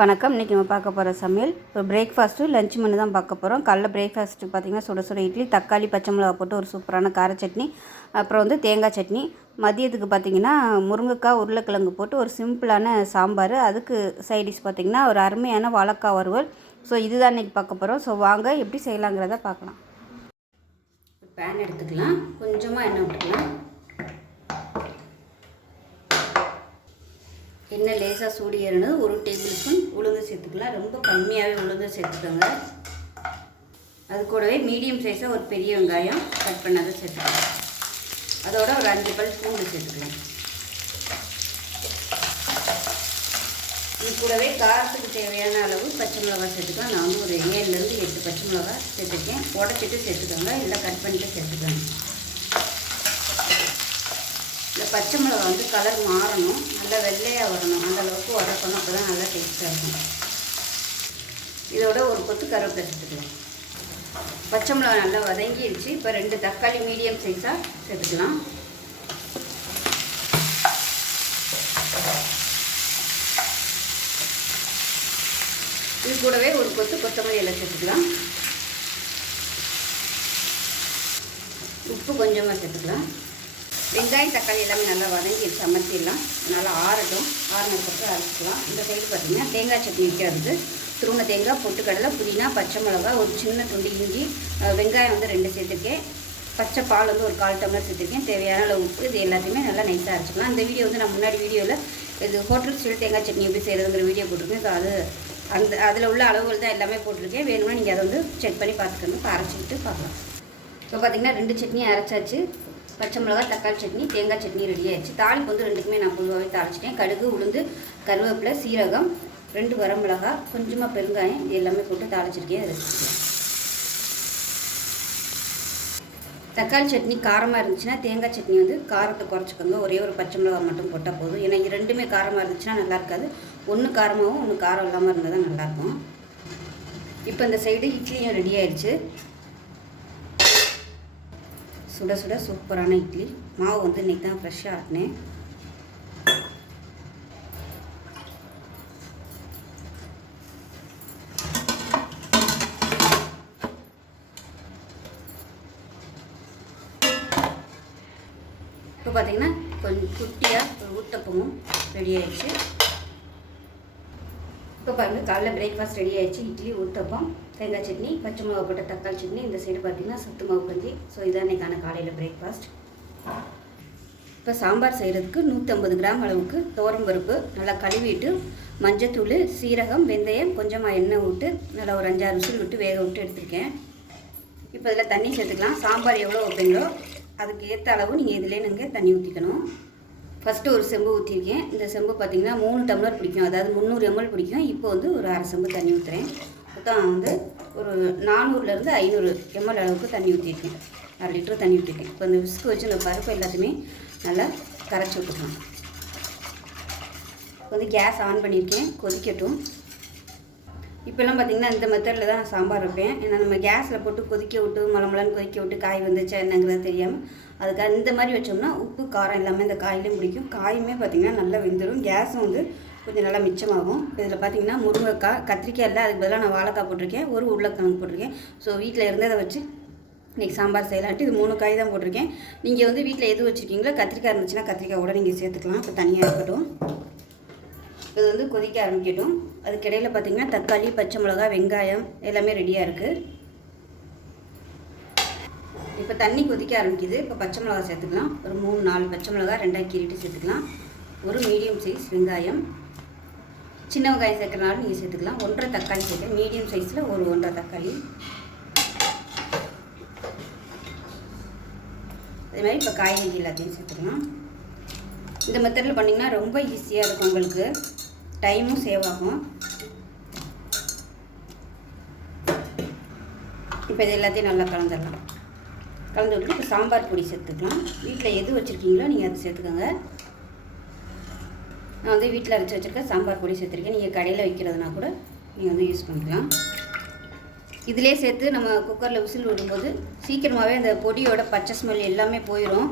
வணக்கம். இன்றைக்கி நம்ம பார்க்க போகிற சமையல் ஒரு பிரேக்ஃபாஸ்ட்டு லஞ்ச் மெனு தான் பார்க்க போகிறோம். காலைல பிரேக்ஃபாஸ்ட்டு பார்த்திங்கன்னா சுட சுட இட்லி, தக்காளி, பச்சை மிளகா போட்டு ஒரு சூப்பரான கார சட்னி, அப்புறம் தேங்காய் சட்னி. மதியத்துக்கு பார்த்திங்கன்னா முருங்கைக்காய், உருளைக்கிழங்கு போட்டு ஒரு சிம்பிளான சாம்பார். அதுக்கு சைடிஷ் பார்த்திங்கன்னா ஒரு அருமையான வாழைக்காய் வறுவல். ஸோ இதுதான் இன்றைக்கி பார்க்க போகிறோம். ஸோ வாங்க எப்படி செய்யலாங்கிறத பார்க்கலாம். பேன் எடுத்துக்கலாம், கொஞ்சமாக எண்ணெய் விட்டுக்கலாம். எண்ணெய் லேசாக சூடி ஏறினது 1 டேபிள் ஸ்பூன் உளுந்து சேர்த்துக்கலாம். ரொம்ப கம்மியாகவே உளுந்து சேர்த்துக்கோங்க. அது கூடவே மீடியம் சைஸாக ஒரு பெரிய வெங்காயம் கட் பண்ணதை சேர்த்துக்கலாம். அதோட ஒரு 5 பல் பூண்டு சேர்த்துக்கலாம். இது கூடவே காரத்துக்கு தேவையான அளவு பச்சை மிளகாய் சேர்த்துக்கலாம். நான் ஒரு 7லேருந்து 8 பச்சை மிளகாய் சேர்த்துருக்கேன். உடச்சிட்டு சேர்த்துக்கோங்க, இல்லை கட் பண்ணிட்டு சேர்த்துக்கோங்க. இந்த பச்சை மிளகா கலர் மாறணும், நல்லா வெள்ளையாக வரணும், அந்த அளவுக்கு வதக்கணும். அப்போ தான் நல்லா டேஸ்ட்டாக இருக்கும். இதோட ஒரு கொத்து கருவேப்பிலை சேர்த்துக்கலாம். பச்சை மிளகா நல்லா வதங்கிடுச்சு. இப்போ 2 தக்காளி மீடியம் சைஸாக சேர்த்துக்கலாம். இது கூடவே ஒரு கொத்து கொத்தமல்லி இலை சேர்த்துக்கலாம். உப்பு கொஞ்சமாக சேர்த்துக்கலாம். வெங்காயம் தக்காளி எல்லாமே நல்லா வதங்கிடுச்சு, அமர்த்திடலாம். நல்லா ஆறட்டும். ஆறினதுக்கப்புறம் அரைச்சிக்கலாம். இந்த சைடு பார்த்திங்கன்னா தேங்காய் சட்னி வைக்கிறது. துருவன தேங்காய், பொட்டுக்கடலை, புதினா, பச்சை மிளகா, ஒரு சின்ன துண்டு இஞ்சி, வெங்காயம் 2 சேர்த்துருக்கேன். பச்சை பால் ஒரு 1/4 டம்ளர் சேர்த்துருக்கேன். தேவையான அளவு உப்பு. இது எல்லாத்தையுமே நல்லா நைஸாக அரைச்சிக்கலாம். இந்த வீடியோ நான் முன்னாடி வீடியோவில் இது ஹோட்டல் ஸ்டைல் தேங்காய் சட்னி எப்படி செய்கிறதுங்கிற வீடியோ போட்டிருக்கேன். ஸோ அதில் உள்ள அளவுகள் தான் எல்லாமே போட்டிருக்கேன். வேணும்னா நீங்கள் அதை செக் பண்ணி பார்த்துக்கணும். இப்போ அரைச்சிக்கிட்டு பார்க்கலாம். இப்போ பார்த்திங்கன்னா 2 சட்னியும் அரைச்சாச்சு. பச்சை மிளகா, தக்காளி சட்னி, தேங்காய் சட்னி ரெடி ஆகிடுச்சு. தாளிப்பு 2க்குமே நான் பொதுவாகவே தாளிச்சிட்டேன். கடுகு, உளுந்து, கருவேப்பிலை, சீரகம், 2 வரமிளகாய், கொஞ்சமாக பெருங்காயம், இது எல்லாமே போட்டு தாளிச்சிருக்கேன். அதை வச்சுருக்கேன். தக்காளி சட்னி காரமாக இருந்துச்சுன்னா தேங்காய் சட்னி காரத்தை குறைச்சிக்கோங்க. ஒரே ஒரு பச்சை மிளகாய் மட்டும் போட்டால் போதும். ஏன்னா இது 2மே காரமாக இருந்துச்சுன்னா நல்லா இருக்காது. ஒன்று காரமாகவும் ஒன்று காரம் இல்லாமல் இருந்தால் தான் நல்லாயிருக்கும். இப்போ இந்த சைடு இட்லியும் ரெடி ஆயிடுச்சு. சுட சுட சூப்பரான இட்லி. மாவு இன்றைக்கி தான் ஃப்ரெஷ்ஷாக ஆட்டினேன். இப்போ பார்த்திங்கன்னா கொஞ்சம் குட்டியாக ஒரு ஊத்தப்பமும் ரெடி ஆயிடுச்சு. இப்போ பாருங்கள், காலைல பிரேக்ஃபாஸ்ட் ரெடி ஆகிடுச்சு. இட்லி, ஊத்தப்பம், தேங்காய் சட்னி, பச்சை மிளகா போட்ட தக்காளி சட்னி. இந்த சைடு பார்த்திங்கன்னா சத்து மாவு கஞ்சி. ஸோ இதான் இன்றைக்கான காலையில் பிரேக்ஃபாஸ்ட். இப்போ சாம்பார் செய்கிறதுக்கு 150 கிராம் அளவுக்கு துவரம்பருப்பு நல்லா கழுவிட்டு மஞ்சத்தூள், சீரகம், வெந்தயம், கொஞ்சமாக எண்ணெய் விட்டு நல்லா ஒரு 5-6 விசில் விட்டு வேக விட்டு எடுத்துருக்கேன். இப்போ இதில் தண்ணி சேர்த்துக்கலாம். சாம்பார் எவ்வளோ வைப்பீங்களோ அதுக்கு ஏற்ற அளவு நீங்கள் தண்ணி ஊற்றிக்கணும். ஃபஸ்ட்டு ஒரு செம்பு ஊற்றிருக்கேன். இந்த செம்பு பார்த்திங்கன்னா 3 டம்ளர் பிடிக்கும், அதாவது 300 ml பிடிக்கும். இப்போ ஒரு 1/2 செம்பு தண்ணி ஊற்றுறேன். மொத்தம் ஒரு 400லேருந்து 500 ml அளவுக்கு தண்ணி ஊற்றிருக்கேன். 1/2 லிட்டர் தண்ணி ஊற்றிருக்கேன். இப்போ இந்த விஸ்கு வச்சு இந்த பருப்பு எல்லாத்தையுமே நல்லா கரைச்சி விட்டுக்கலாம். இப்போ கேஸ் ஆன் பண்ணியிருக்கேன், கொதிக்கட்டும். இப்போல்லாம் பார்த்திங்கன்னா இந்த மெத்தடில் தான் நான் சாம்பார் வைப்பேன். ஏன்னா நம்ம கேஸில் போட்டு கொதிக்க விட்டு மலமலன்னு கொதிக்க விட்டு காய் வந்துச்சா என்னங்கிறது தெரியாமல், அதுக்காக இந்த மாதிரி வச்சோம்னா உப்பு காரம் எல்லாமே இந்த காயிலையும் பிடிக்கும். காயுமே பார்த்திங்கன்னா நல்லா வெந்துடும். கேஸும் கொஞ்சம் நல்லா மிச்சமாகும். இதில் பார்த்திங்கன்னா முருங்கைக்காய், கத்திரிக்காய் இல்லை, அதுக்கு பதிலாக நான் வாழைக்காய் போட்டிருக்கேன், ஒரு உருளைக்கிழங்கு போட்டிருக்கேன். ஸோ வீட்டில் இருந்ததை வச்சு இன்றைக்கி சாம்பார் செய்யலான்ட்டு இது 3 காய் தான் போட்டிருக்கேன். நீங்கள் வீட்டில் எது வச்சுருக்கீங்களோ, கத்திரிக்காய் இருந்துச்சுன்னா கத்திரிக்காய் கூட நீங்கள் சேர்த்துக்கலாம். இப்போ தனியாக இருக்கட்டும். இது கொதிக்க ஆரம்பிக்கட்டும். அதுக்கிடையில் பார்த்திங்கன்னா தக்காளி, பச்சை மிளகா, வெங்காயம் எல்லாமே ரெடியாக இருக்குது. இப்போ தண்ணி கொதிக்க ஆரம்பிக்குது. இப்போ பச்சை மிளகா சேர்த்துக்கலாம். ஒரு 3-4 பச்சை மிளகா 2ஆக கீறிட்டு சேர்த்துக்கலாம். ஒரு மீடியம் சைஸ் வெங்காயம், சின்ன வெங்காயம் சேர்க்குறனாலும் நீங்கள் சேர்த்துக்கலாம். 1.5 தக்காளி சேர்க்குறேன். மீடியம் சைஸில் ஒரு 1.5 தக்காளி. அதே மாதிரி இப்போ காய்கறி எல்லாத்தையும் சேர்த்துக்கலாம். இந்த மெத்தடில் பண்ணிங்கன்னா ரொம்ப ஈஸியாக இருக்கும், உங்களுக்கு டைமும் சேவ் ஆகும். இப்போ இது எல்லாத்தையும் நல்லா கலந்துடலாம். கலந்து விட்டு இப்போ சாம்பார் பொடி சேர்த்துக்கலாம். வீட்டில் எது வச்சுருக்கீங்களோ நீங்கள் அதை சேர்த்துக்கோங்க. நான் வீட்டில் அரைச்சி வச்சுருக்க சாம்பார் பொடி சேர்த்துருக்கேன். நீங்கள் கடையில் வைக்கிறதுனா கூட நீங்கள் யூஸ் பண்ணிக்கலாம். இதிலே சேர்த்து நம்ம குக்கரில் விசில் விடும்போது சீக்கிரமாகவே அந்த பொடியோட பச்சை ஸ்மெல் எல்லாமே போயிடும்.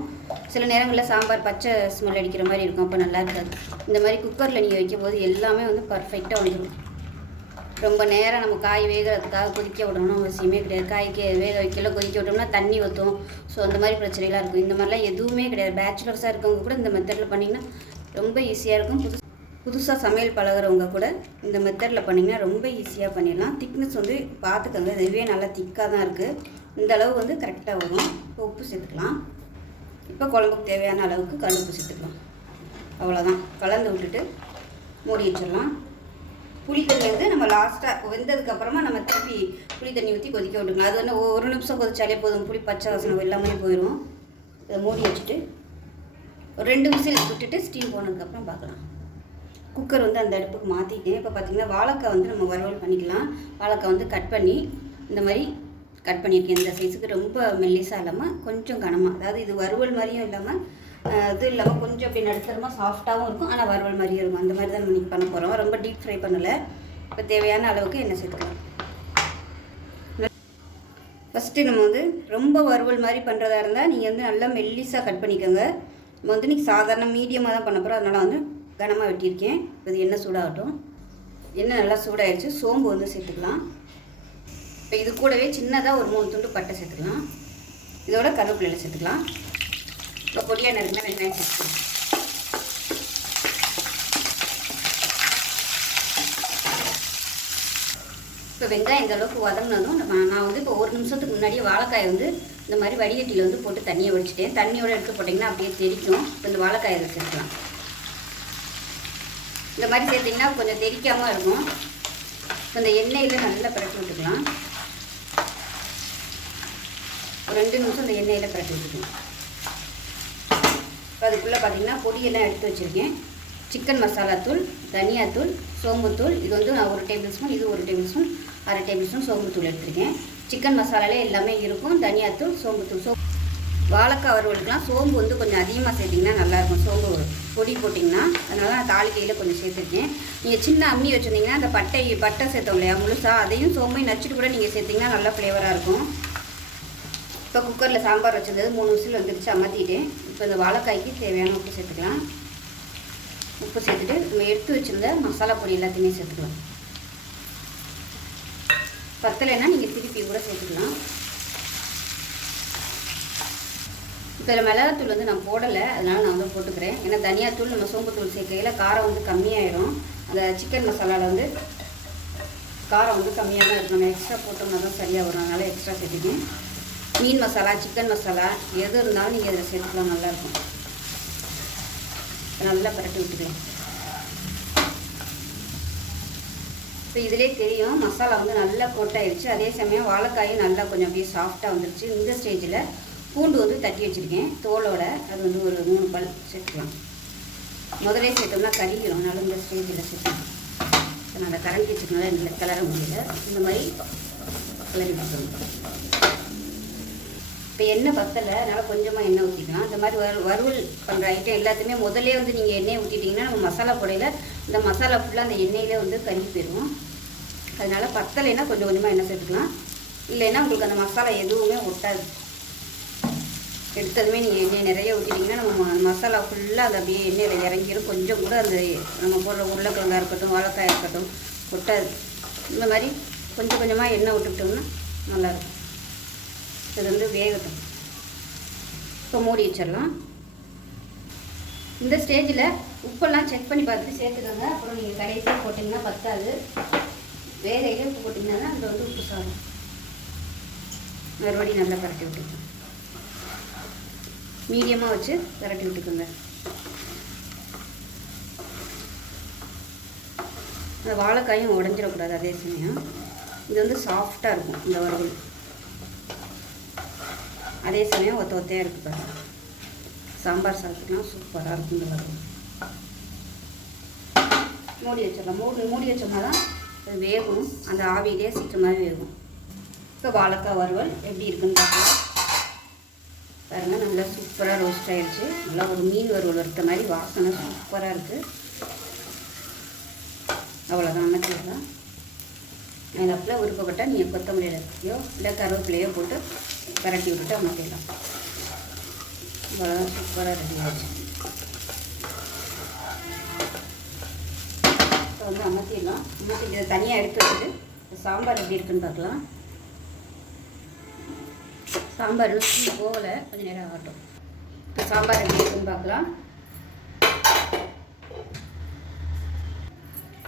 சில நேரங்களில் சாம்பார் பச்சை ஸ்மெல் அடிக்கிற மாதிரி இருக்கும், அப்போ நல்லா இருக்காது. இந்த மாதிரி குக்கரில் நீங்கள் வைக்கும்போது எல்லாமே பர்ஃபெக்டாக வந்துடும். ரொம்ப நேரம் நம்ம காய் வேகிறதுக்காக கொதிக்க விடணும் அவசியமே கிடையாது. காய்க்கு வேக வைக்கல கொதிக்க விட்டோம்னா தண்ணி ஊற்றும். ஸோ அந்த மாதிரி பிரச்சனைலாம் இருக்கும். இந்த மாதிரிலாம் எதுவுமே கிடையாது. பேச்சுலர்ஸாக இருக்கவங்க கூட இந்த மெத்தடில் பண்ணிங்கன்னா ரொம்ப ஈஸியாக இருக்கும். புதுசாக சமையல் பழகிறவங்க கூட இந்த மெத்தடில் பண்ணிங்கன்னா ரொம்ப ஈஸியாக பண்ணிடலாம். திக்னஸ் வந்து பார்த்துக்கோங்க, இதுவே நல்லா திக்காக தான் இருக்குது. இந்த அளவு வந்து கரெக்டாக வரும். இப்போ உப்பு சேர்த்துக்கலாம். இப்போ குழம்புக்கு தேவையான அளவுக்கு கல் உப்பு சேர்த்துக்கலாம். அவ்வளோதான். கலந்து விட்டுட்டு மூடி வச்சிடலாம். புளி தண்ணி வந்து நம்ம லாஸ்ட்டாக வெந்ததுக்கப்புறமா நம்ம திருப்பி புளி தண்ணி ஊற்றி கொதிக்க விட்டுக்கலாம். அது வந்து 1 நிமிஷம் கொதிச்சாலே போதும். புளி பச்சை வாசனை எல்லாமே போயிடும். இதை மூடி வச்சுட்டு ஒரு 2 விசில் விட்டுட்டு ஸ்டீம் போனதுக்கப்புறம் பார்க்கலாம். குக்கர் வந்து அந்த அடுப்புக்கு மாற்றிட்டேன். இப்போ பார்த்திங்கன்னா வாழைக்காய் வந்து நம்ம வறுவல் பண்ணிக்கலாம். வாழைக்காய் வந்து கட் பண்ணி இந்த மாதிரி கட் பண்ணியிருக்கேன். இந்த சைஸுக்கு ரொம்ப மெல்லிஸாக இல்லாமல் கொஞ்சம் கனமாக, அதாவது இது வறுவல் மாதிரியும் இல்லாமல் இது இல்லாமல் கொஞ்சம் அப்படி நடுத்தரமாக சாஃப்டாகவும் இருக்கும், ஆனால் வறுவல் மாதிரியும் இருக்கும். அந்த மாதிரி தான் நம்ம பண்ண போகிறோம். ரொம்ப டீப் ஃப்ரை பண்ணலை. இப்போ தேவையான அளவுக்கு எண்ணெய் சேர்த்துக்கலாம். ஃபஸ்ட்டு நம்ம வந்து ரொம்ப வறுவல் மாதிரி பண்ணுறதா இருந்தால் நீங்கள் வந்து நல்லா மெல்லிஸாக கட் பண்ணிக்கோங்க. நம்ம வந்து இன்றைக்கி சாதாரண மீடியமாக தான் பண்ண போகிறோம். அதனால் வந்து கனமாக வெட்டியிருக்கேன். இப்போ இது எண்ணெய் சூடாகட்டும். எண்ணெய் நல்லா சூடாகிடுச்சு. சோம்பு வந்து சேர்த்துக்கலாம். இப்போ இது கூடவே சின்னதாக ஒரு 3 துண்டு பட்டை சேர்த்துக்கலாம். இதோட கருவேப்பிலை சேர்த்துக்கலாம். இப்போ பொடியாக நறுக்கினா வெங்காயம் சேர்த்துக்கலாம். இப்போ வெங்காயம் இந்த அளவுக்கு வதங்கினதும் நான் வந்து இப்போ 1 நிமிஷத்துக்கு முன்னாடியே வாழைக்காயை வந்து இந்த மாதிரி வடிகட்டியில் வந்து போட்டு தண்ணியை வடிச்சிட்டேன். தண்ணியோடு எடுத்து போட்டிங்கன்னா அப்படியே தெரிக்கும். இப்போ இந்த வாழைக்காயை அதை சேர்த்துக்கலாம். இந்த மாதிரி சேர்த்திங்கன்னா கொஞ்சம் தெரிக்காமல் இருக்கும். இப்போ இந்த எண்ணெயில் நல்லா பிரட்டி விட்டுக்கலாம். ஒரு 2 நிமிஷம் இந்த எண்ணெயில் பிரட்டி விட்டுக்கலாம். இப்போ அதுக்குள்ளே பார்த்திங்கன்னா பொடியெல்லாம் எடுத்து வச்சுருக்கேன். சிக்கன் மசாலா தூள், தனியாத்தூள், சோம்புத்தூள். இது வந்து நான் 1 டேபிள் ஸ்பூன், இது 1 டேபிள் ஸ்பூன், 1/2 டேபிள் ஸ்பூன் சோம்புத்தூள் எடுத்துருக்கேன். சிக்கன் மசாலாலே எல்லாமே இருக்கும். தனியாத்தூள், சோம்புத்தூள். வாழைக்காய் வறுவலுக்குலாம் சோம்பு வந்து கொஞ்சம் அதிகமாக சேர்த்திங்கன்னா நல்லாயிருக்கும். சோம்பு பொடி போட்டிங்கன்னா, அதனால நான் தாளிக்கையில் கொஞ்சம் சேர்த்துருக்கேன். நீங்கள் சின்ன அம்மி வச்சுருந்தீங்கன்னா அந்த பட்டை சேர்த்தோம் இல்லையா முழுசாக, அதையும் சோம்பையும் நச்சுட்டு கூட நீங்கள் சேர்த்திங்கன்னா நல்லா ஃப்ளேவராக இருக்கும். இப்போ குக்கரில் சாம்பார் வச்சுருந்தது 3 விசில் வந்துருச்சு, அமர்த்திட்டேன். இப்போ இந்த வாழைக்காய்க்கு தேவையான உப்பு சேர்த்துக்கலாம். உப்பு சேர்த்துட்டு நம்ம எடுத்து வச்சுருந்த மசாலா பொடி எல்லாத்தையுமே சேர்த்துக்கலாம். பத்தலைன்னா நீங்கள் திருப்பி கூட சேர்த்துக்கலாம். இப்போ இதில் மிளகாத்தூள் வந்து நான் போடலை, அதனால் நான் வந்து போட்டுக்கிறேன். ஏன்னா தனியாத்தூள் நம்ம சோம்புத்தூள் சேர்க்கையில் காரம் வந்து கம்மியாயிடும். அந்த சிக்கன் மசாலாவில் வந்து காரம் வந்து கம்மியாக தான் இருக்கும். நம்ம எக்ஸ்ட்ரா போட்டோம்னா தான் சரியாக வரும். அதனால் எக்ஸ்ட்ரா சேர்த்துக்கேன். மீன் மசாலா, சிக்கன் மசாலா எது இருந்தாலும் நீங்கள் இதில் சேர்த்துக்கலாம், நல்லாயிருக்கும். நல்லா பரட்டி விட்டுக்கலாம். இப்போ இதிலே தெரியும் மசாலா வந்து நல்லா கொட்டாயிடுச்சு. அதே சமயம் வாழைக்காயும் நல்லா கொஞ்சம் அப்படியே சாஃப்டாக வந்துருச்சு. இந்த ஸ்டேஜில் பூண்டு வந்து தட்டி வச்சுருக்கேன் தோலோட. அது வந்து ஒரு 3 பல் சேர்த்துக்கலாம். முதலே சேர்த்தோம்னா கறிக்கிறோம். அதனால இந்த ஸ்டேஜில் சேர்த்துக்கலாம். இப்போ நான் அந்த கரண்டி வச்சுக்கனால இல்லை கிளற முடியல. இந்த மாதிரி கிளறி வச்சுக்கணும். இப்போ எண்ணெய் பத்தலை, அதனால் கொஞ்சமாக எண்ணெய் ஊற்றிக்கலாம். இந்த மாதிரி வறுவல் பண்ணுற ஐட்டம் எல்லாத்தையுமே முதல்லே வந்து நீங்கள் எண்ணெய் ஊற்றிட்டிங்கன்னா நம்ம மசாலா பொடையில் இந்த மசாலா ஃபுல்லாக அந்த எண்ணெயிலே வந்து கறி போயிடும். அதனால் பத்தலைன்னா கொஞ்சம் கொஞ்சமாக எண்ணெய் சேர்த்துக்கலாம். இல்லைன்னா உங்களுக்கு அந்த மசாலா எதுவுமே ஒட்டாது. எடுத்ததுமே நீங்கள் எண்ணெய் நிறைய ஊற்றிட்டிங்கன்னா நம்ம மசாலா ஃபுல்லாக அது அப்படியே எண்ணெயில் இறங்கிடும். கொஞ்சம் கூட அந்த நம்ம போடுற உருளைக்கிழங்காக இருக்கட்டும், வாழைக்காயாக இருக்கட்டும் ஒட்டாது. இந்த மாதிரி கொஞ்சம் கொஞ்சமாக எண்ணெய் விட்டுக்கிட்டோம்னா நல்லாயிருக்கும். இது வந்து வேகட்டும். இப்போ மூடி வச்சிடலாம். இந்த ஸ்டேஜில் உப்பெல்லாம் செக் பண்ணி பார்த்துட்டு சேர்த்துக்கோங்க. அப்புறம் நீங்கள் கடைசியாக போட்டிங்கன்னா பத்தாது. வேகையிலே உப்பு போட்டிங்கன்னா தான் அது வந்து உப்பு சாகும். மறுபடியும் நல்லா பரட்டி விட்டுக்கோங்க. மீடியமாக வச்சு பரட்டி விட்டுக்கோங்க. அந்த வாழைக்காயும் உடஞ்சிடக்கூடாது. அதே சமயம் இது வந்து சாஃப்டாக இருக்கும் இந்த வறுவல். அதே சமயம் ஒத்தையாக இருக்குது பாருங்கள். சாம்பார் சாதத்துக்குலாம் சூப்பராக இருக்கும் இந்த வறுவல். மூடி வச்சிடலாம். மூடி வச்சோம்னா தான் அது வேகும். அந்த ஆவியிலே சீக்கிரமாக வேகும். இப்போ வாழைக்காய் வறுவல் எப்படி இருக்குன்னு பார்க்கலாம். பாருங்கள், நல்லா சூப்பராக ரோஸ்ட் ஆகிடுச்சு. நல்லா ஒரு மீன் வறுவல் இருக்க மாதிரி வாசனை சூப்பராக இருக்குது. அவ்வளோதான், அமைச்சிடலாம். மேலப்பில் விருப்பப்பட்டால் நீங்கள் கொத்தமல்லியோ இல்லை கருவேப்பிலையோ போட்டு பரட்டி விட்டுட்டு அமைச்சிடலாம். அவ்வளோதான், சூப்பராக ரெடி ஆகிடுச்சு. வந்து அமர்த்திடலாம். அமர்த்தி இதை தனியாக எடுத்து வச்சுட்டு சாம்பார் எப்படி இருக்குன்னு பார்க்கலாம். சாம்பார் போகலை, கொஞ்சம் நேரம் ஆகட்டும். இப்போ சாம்பார் எப்படி இருக்குன்னு பார்க்கலாம்.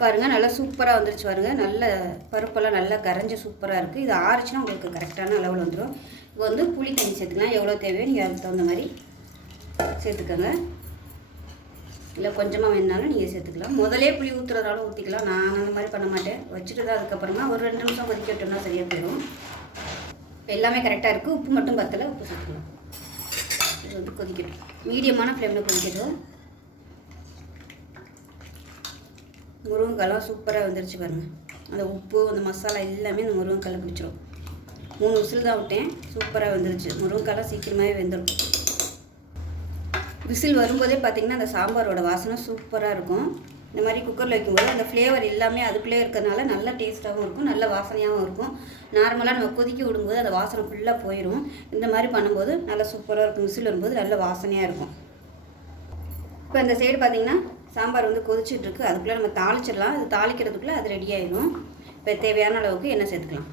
பாருங்கள், நல்லா சூப்பராக வந்துருச்சு பாருங்கள். நல்ல பருப்பெல்லாம் நல்லா கரைஞ்சி சூப்பராக இருக்குது. இது ஆறுச்சுன்னா உங்களுக்கு கரெக்டான அளவில் வந்துடும். இப்போ வந்து புளி தண்ணி சேர்த்துக்கலாம். எவ்வளோ தேவையோ நீங்கள் அதுக்கு தகுந்த மாதிரி சேர்த்துக்கோங்க. இல்லை கொஞ்சமாக வேணுனாலும் நீங்கள் சேர்த்துக்கலாம். முதலே புளி ஊற்றுறதாலும் ஊற்றிக்கலாம். நான் அந்த மாதிரி பண்ண மாட்டேன். வச்சுட்டு தான் அதுக்கப்புறமா ஒரு 2 நிமிஷம் கொதிக்க விட்டோம்னா சரியாக போயிடும். இப்போ எல்லாமே கரெக்டாக இருக்குது. உப்பு மட்டும் பத்தலை, உப்பு சேர்த்துக்கலாம். இது வந்து கொதிக்கட்டும். மீடியமான ஃப்ளேமில் கொதிக்கட்டும். முருங்கைக்காலாம் சூப்பராக வந்துருச்சு பாருங்கள். அந்த உப்பு அந்த மசாலா எல்லாமே அந்த முருங்கைக்கால பிடிச்சிடும். 3 விசில் தான் விட்டேன், சூப்பராக வந்துருச்சு. முருங்கைக்காலாம் சீக்கிரமாகவே வெந்துடும். விசில் வரும்போதே பார்த்திங்கன்னா அந்த சாம்பாரோட வாசனை சூப்பராக இருக்கும். இந்த மாதிரி குக்கரில் வைக்கும்போது அந்த ஃப்ளேவர் எல்லாமே அதுக்குள்ளே இருக்கிறதுனால நல்ல டேஸ்ட்டாகவும் இருக்கும், நல்ல வாசனையாகவும் இருக்கும். நார்மலாக நம்ம கொதிக்க விடும்போது அந்த வாசனை ஃபுல்லாக போயிடும். இந்த மாதிரி பண்ணும்போது நல்லா சூப்பராக இருக்கும். விசில் வரும்போது நல்ல வாசனையாக இருக்கும். இப்போ இந்த சைடு பார்த்திங்கன்னா சாம்பார் வந்து கொதிச்சிட்ருக்கு. அதுக்குள்ளே நம்ம தாளிச்சிடலாம். அது தாளிக்கிறதுக்குள்ளே அது ரெடி ஆகிடும். இப்போ தேவையான அளவுக்கு எண்ணெய் சேர்த்துக்கலாம்.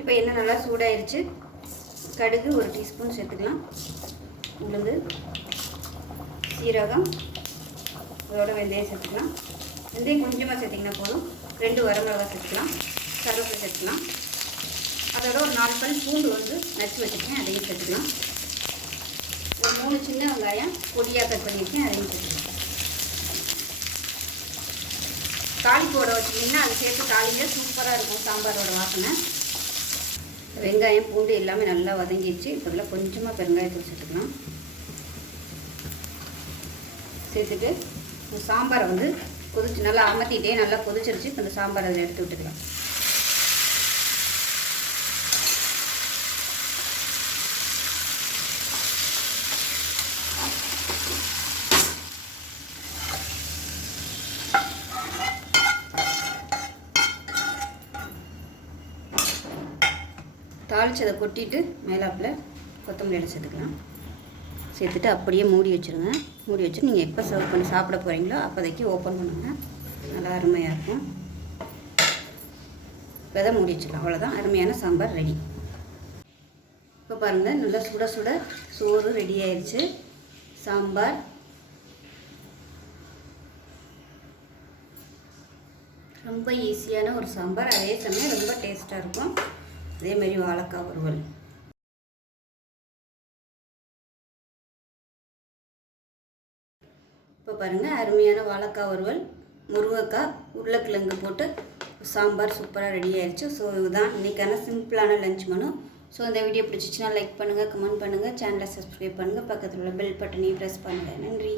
இப்போ எண்ணெய் நல்லா சூடாயிருச்சு. கடுகு 1 டீஸ்பூன் சேர்த்துக்கலாம். உளுந்து, சீரகம், அதோட வெந்தயம் சேர்த்துக்கலாம். வெந்தயம் கொஞ்சமாக சேர்த்திங்கன்னா போதும். 2 வரமிளகாய் சேர்த்துக்கலாம். கருவேப்பிலை சேர்த்துக்கலாம். அதோட ஒரு 4 பல் பூண்டு வந்து நச்சு வச்சுருக்கேன், அதையும் சேர்த்துக்கலாம். ஒரு 3 சின்ன வெங்காயம் பொடியாக கட் பண்ணியிருக்கேன், அதையும் சேர்த்துக்கலாம். தாளிப்போட வச்சிங்கன்னா அதை சேர்த்து தாளிங்க சூப்பராக இருக்கும் சாம்பாரோட வாசனை. வெங்காயம் பூண்டு எல்லாமே நல்லா வதங்கிடுச்சு. இப்போ இதில் கொஞ்சமாக பெருங்காயத்தூள் சேர்த்துக்கலாம். சேர்த்துட்டு சாம்பாரை வந்து கொதிச்சு நல்லா அமர்த்திட்டே நல்லா கொதிச்சிருச்சு. இப்போ இந்த சாம்பாரை அதில் எடுத்து விட்டுக்கலாம். தாளிச்சதை கொட்டிட்டு மேலாப்பில் கொத்தமல்லி இலை சேர்த்துக்கலாம். சேர்த்துட்டு அப்படியே மூடி வச்சுருங்க. மூடி வச்சு நீங்கள் எப்போ சர்வ் பண்ணி சாப்பிட போகிறீங்களோ அப்போதைக்கு ஓப்பன் பண்ணுங்கள். நல்லா அருமையாக இருக்கும். இப்போ தான் மூடி வச்சுக்கலாம். அவ்வளோதான், அருமையான சாம்பார் ரெடி. இப்போ பாருங்கள், நல்லா சுட சுட சோறு ரெடி ஆயிடுச்சு. சாம்பார் ரொம்ப ஈஸியான ஒரு சாம்பார், அதே சமயம் ரொம்ப டேஸ்ட்டாக இருக்கும். அதேமாரி வாழைக்காய் வறுவல். இப்போ பாருங்கள், அருமையான வாழைக்காய் வறுவல், முருங்கைக்காய், உருளைக்கிழங்கு போட்டு சாம்பார் சூப்பராக ரெடி ஆயிடுச்சு. ஸோ இதுதான் இன்றைக்கான சிம்பிளான லஞ்ச் மெனு. ஸோ இந்த வீடியோ பிடிச்சிச்சின்னா லைக் பண்ணுங்கள், கமெண்ட் பண்ணுங்கள், சேனலை சப்ஸ்கிரைப் பண்ணுங்கள், பக்கத்தில் உள்ள பெல் பட்டனையும் ப்ரெஸ் பண்ணுங்கள். நன்றி.